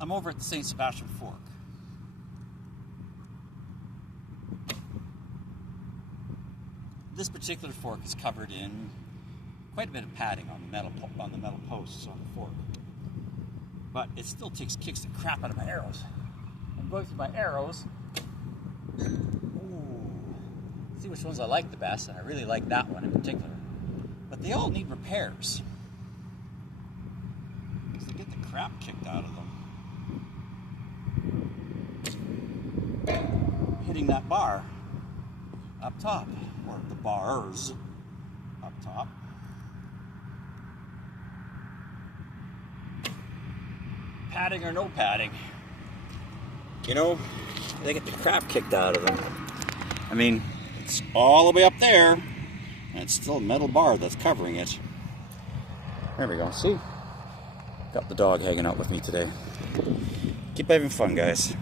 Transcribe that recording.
I'm over at the St. Sebastian Fork. This particular fork is covered in quite a bit of padding on the metal posts on the fork, but it still kicks the crap out of my arrows. I'm going through my arrows. Ooh, see which ones I like the best, and I really like that one in particular. But they all need repairs because they get the crap kicked out of them. Hitting that bar up top, or the bars up top. Padding or no padding, you know, they get the crap kicked out of them. I mean, it's all the way up there, and it's still a metal bar that's covering it. There we go, see? Got the dog hanging out with me today. Keep having fun, guys.